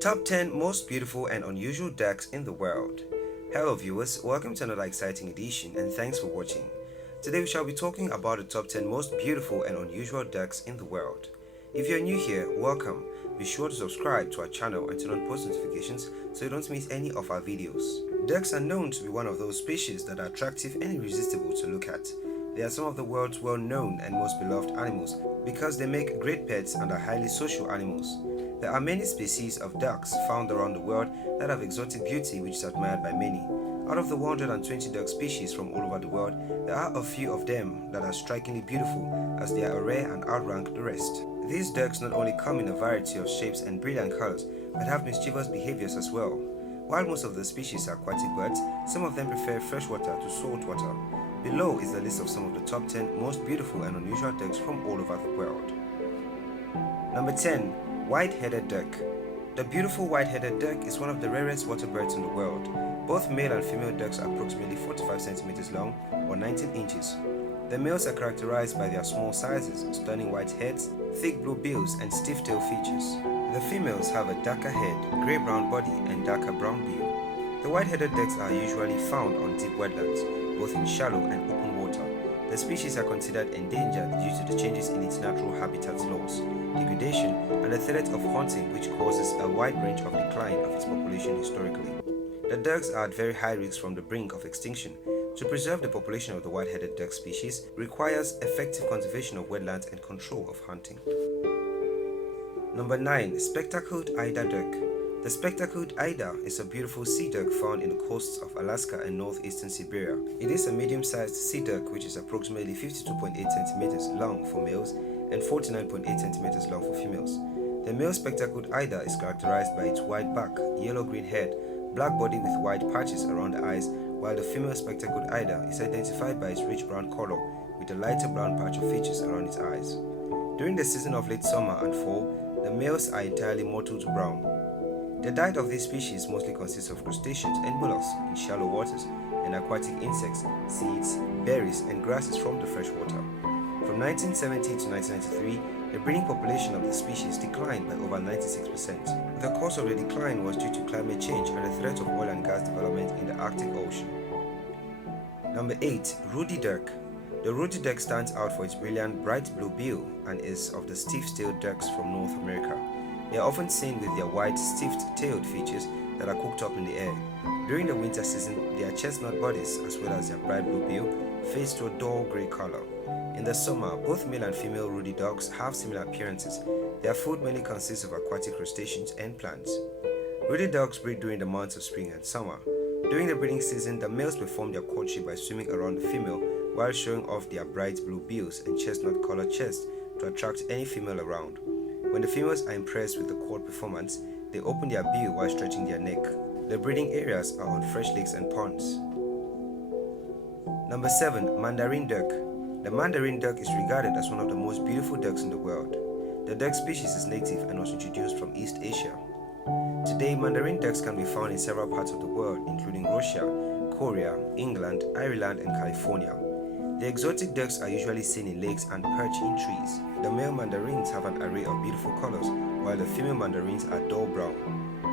Top 10 Most Beautiful and Unusual Ducks in the World. Hello viewers, welcome to another exciting edition and thanks for watching. Today we shall be talking about the top 10 most beautiful and unusual ducks in the world. If you're new here, welcome. Be sure to subscribe to our channel and turn on post notifications so you don't miss any of our videos. Ducks are known to be one of those species that are attractive and irresistible to look at. They are some of the world's well-known and most beloved animals because they make great pets and are highly social animals. There are many species of ducks found around the world that have exotic beauty which is admired by many. Out of the 120 duck species from all over the world, there are a few of them that are strikingly beautiful as they are rare and outrank the rest. These ducks not only come in a variety of shapes and brilliant colors, but have mischievous behaviors as well. While most of the species are aquatic birds, some of them prefer freshwater to saltwater. Below is the list of some of the top 10 most beautiful and unusual ducks from all over the world. Number 10. White-headed duck. The beautiful white-headed duck is one of the rarest water birds in the world. Both male and female ducks are approximately 45 centimeters long or 19 inches. The males are characterized by their small sizes, stunning white heads, thick blue bills, and stiff tail features. The females have a darker head, grey-brown body, and darker brown bill. The white-headed ducks are usually found on deep wetlands, both in shallow and open water. The species are considered endangered due to the changes in its natural habitat loss, degradation, and the threat of hunting, which causes a wide range of decline of its population historically. The ducks are at very high risk from the brink of extinction. To preserve the population of the white-headed duck species requires effective conservation of wetlands and control of hunting. Number 9. Spectacled Eider duck. The spectacled eider is a beautiful sea duck found in the coasts of Alaska and northeastern Siberia. It is a medium-sized sea duck which is approximately 52.8 centimeters long for males and 49.8 centimeters long for females. The male spectacled eider is characterized by its white back, yellow-green head, black body with white patches around the eyes, while the female spectacled eider is identified by its rich brown color with a lighter brown patch of features around its eyes. During the season of late summer and fall, the males are entirely mottled brown. The diet of this species mostly consists of crustaceans and mollusks in shallow waters and aquatic insects, seeds, berries, and grasses from the freshwater. From 1970 to 1993, the breeding population of the species declined by over 96%. The cause of the decline was due to climate change and the threat of oil and gas development in the Arctic Ocean. Number 8. Ruddy duck. The Ruddy duck stands out for its brilliant bright blue bill and is of the stiff-tailed ducks from North America. They are often seen with their white, stiff-tailed features that are cooked up in the air. During the winter season, their chestnut bodies, as well as their bright blue bill, fades to a dull grey color. In the summer, both male and female ruddy ducks have similar appearances. Their food mainly consists of aquatic crustaceans and plants. Ruddy ducks breed during the months of spring and summer. During the breeding season, the males perform their courtship by swimming around the female while showing off their bright blue bills and chestnut-colored chests to attract any female around. When the females are impressed with the court performance, they open their bill while stretching their neck. The breeding areas are on fresh lakes and ponds. Number 7. Mandarin duck. The Mandarin duck is regarded as one of the most beautiful ducks in the world. The duck species is native and was introduced from East Asia. Today, Mandarin ducks can be found in several parts of the world, including Russia, Korea, England, Ireland, and California. The exotic ducks are usually seen in lakes and perch in trees. The male mandarins have an array of beautiful colors, while the female mandarins are dull brown.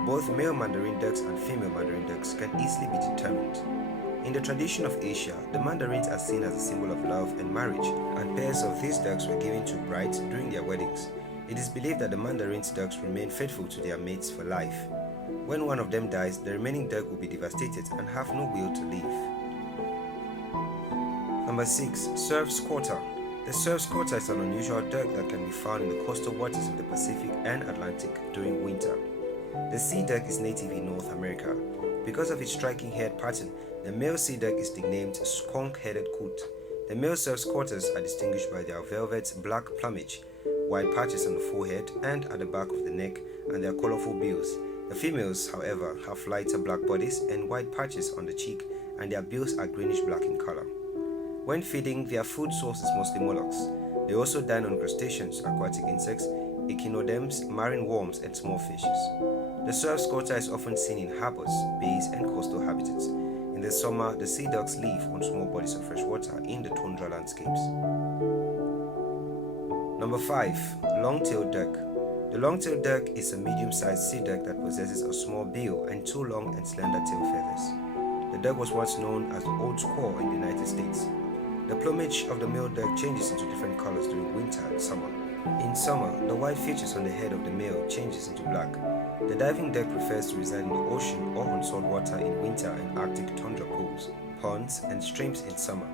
Both male mandarin ducks and female mandarin ducks can easily be determined. In the tradition of Asia, the mandarins are seen as a symbol of love and marriage, and pairs of these ducks were given to brides during their weddings. It is believed that the mandarin's ducks remain faithful to their mates for life. When one of them dies, the remaining duck will be devastated and have no will to live. Number 6. Surf scoter. The surf scoter is an unusual duck that can be found in the coastal waters of the Pacific and Atlantic during winter. The sea duck is native in North America. Because of its striking head pattern, the male sea duck is nicknamed skunk-headed coot. The male surf scooters are distinguished by their velvet black plumage, white patches on the forehead and at the back of the neck, and their colorful bills. The females, however, have lighter black bodies and white patches on the cheek, and their bills are greenish-black in color. When feeding, their food source is mostly mollusks. They also dine on crustaceans, aquatic insects, echinoderms, marine worms, and small fishes. The surf scoter is often seen in harbors, bays, and coastal habitats. In the summer, the sea ducks live on small bodies of fresh water in the tundra landscapes. Number 5. Long-tailed duck. The long-tailed duck is a medium-sized sea duck that possesses a small bill and two long and slender tail feathers. The duck was once known as the old squaw in the United States. The plumage of the male duck changes into different colors during winter and summer. In summer, the white features on the head of the male changes into black. The diving duck prefers to reside in the ocean or on salt water in winter and Arctic tundra pools, ponds, and streams in summer.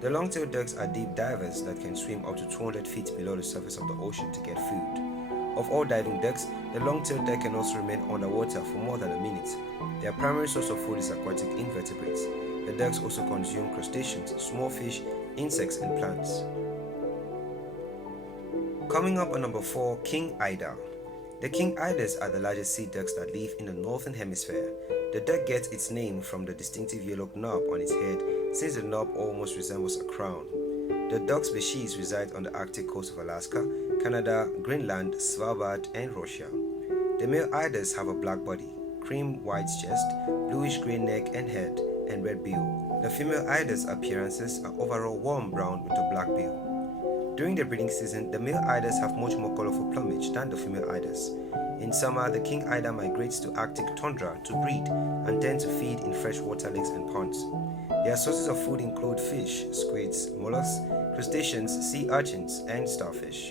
The long-tailed ducks are deep divers that can swim up to 200 feet below the surface of the ocean to get food. Of all diving ducks, the long-tailed duck can also remain underwater for more than a minute. Their primary source of food is aquatic invertebrates. The ducks also consume crustaceans, small fish, insects, and plants. Coming up on number 4, King Eider. The king eiders are the largest sea ducks that live in the northern hemisphere. The duck gets its name from the distinctive yellow knob on its head, since the knob almost resembles a crown. The duck species reside on the Arctic coast of Alaska, Canada, Greenland, Svalbard, and Russia. The male eiders have a black body, cream white chest, bluish-gray neck and head, and red bill. The female eiders' appearances are overall warm brown with a black bill. During the breeding season, the male eiders have much more colorful plumage than the female eiders. In summer, the king eider migrates to Arctic tundra to breed and tend to feed in freshwater lakes and ponds. Their sources of food include fish, squids, mollusks, crustaceans, sea urchins, and starfish.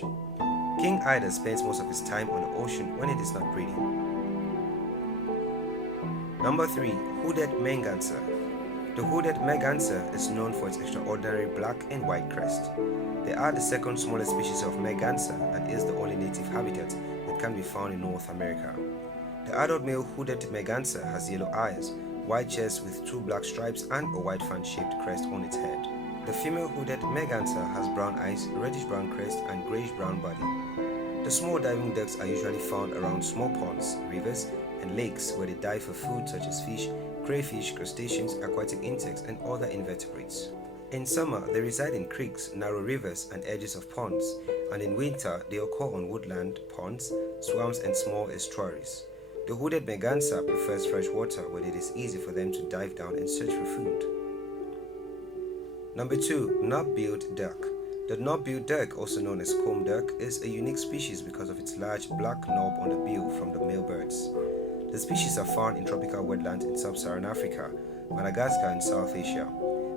King eider spends most of his time on the ocean when it is not breeding. Number 3. Hooded merganser. The hooded merganser is known for its extraordinary black and white crest. They are the second smallest species of merganser and is the only native habitat that can be found in North America. The adult male hooded merganser has yellow eyes, white chest with two black stripes, and a white fan-shaped crest on its head. The female hooded merganser has brown eyes, reddish-brown crest, and grayish-brown body. The small diving ducks are usually found around small ponds, rivers, and lakes where they dive for food such as fish, crayfish, crustaceans, aquatic insects, and other invertebrates. In summer, they reside in creeks, narrow rivers, and edges of ponds, and in winter, they occur on woodland, ponds, swamps, and small estuaries. The hooded merganser prefers fresh water where it is easy for them to dive down and search for food. Number 2. Knob-billed duck. The knob-billed duck, also known as comb duck, is a unique species because of its large black knob on the bill from the male birds. The species are found in tropical wetlands in sub-Saharan Africa, Madagascar, and South Asia.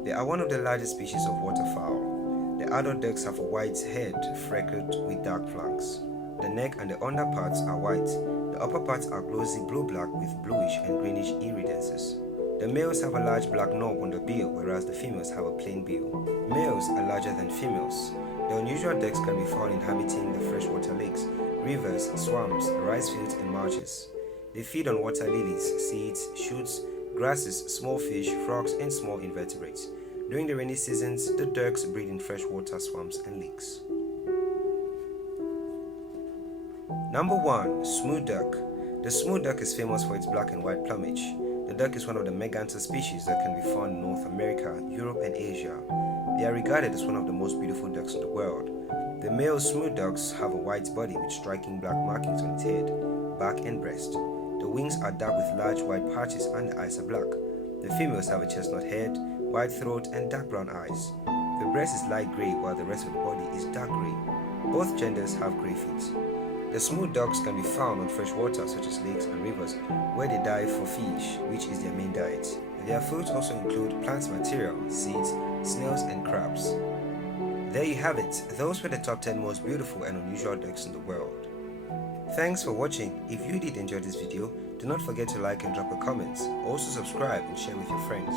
They are one of the largest species of waterfowl. The adult ducks have a white head freckled with dark flanks. The neck and the underparts are white. The upper parts are glossy blue-black with bluish and greenish iridences. The males have a large black knob on the bill, whereas the females have a plain bill. Males are larger than females. The unusual ducks can be found inhabiting the freshwater lakes, rivers, swamps, rice fields, and marshes. They feed on water lilies, seeds, shoots, grasses, small fish, frogs, and small invertebrates. During the rainy seasons, the ducks breed in freshwater swamps and lakes. Number 1. Smew duck. The Smew duck is famous for its black and white plumage. The duck is one of the merganser species that can be found in North America, Europe, and Asia. They are regarded as one of the most beautiful ducks in the world. The male Smew ducks have a white body with striking black markings on its head, back, and breast. The wings are dark with large white patches and the eyes are black. The females have a chestnut head, white throat, and dark brown eyes. The breast is light gray while the rest of the body is dark gray. Both genders have gray feet. The Smew ducks can be found on fresh water such as lakes and rivers where they dive for fish, which is their main diet. Their foods also include plant material, seeds, snails, and crabs. There you have it. Those were the top 10 most beautiful and unusual ducks in the world. Thanks for watching. If you did enjoy this video, do not forget to like and drop a comment. Also subscribe and share with your friends.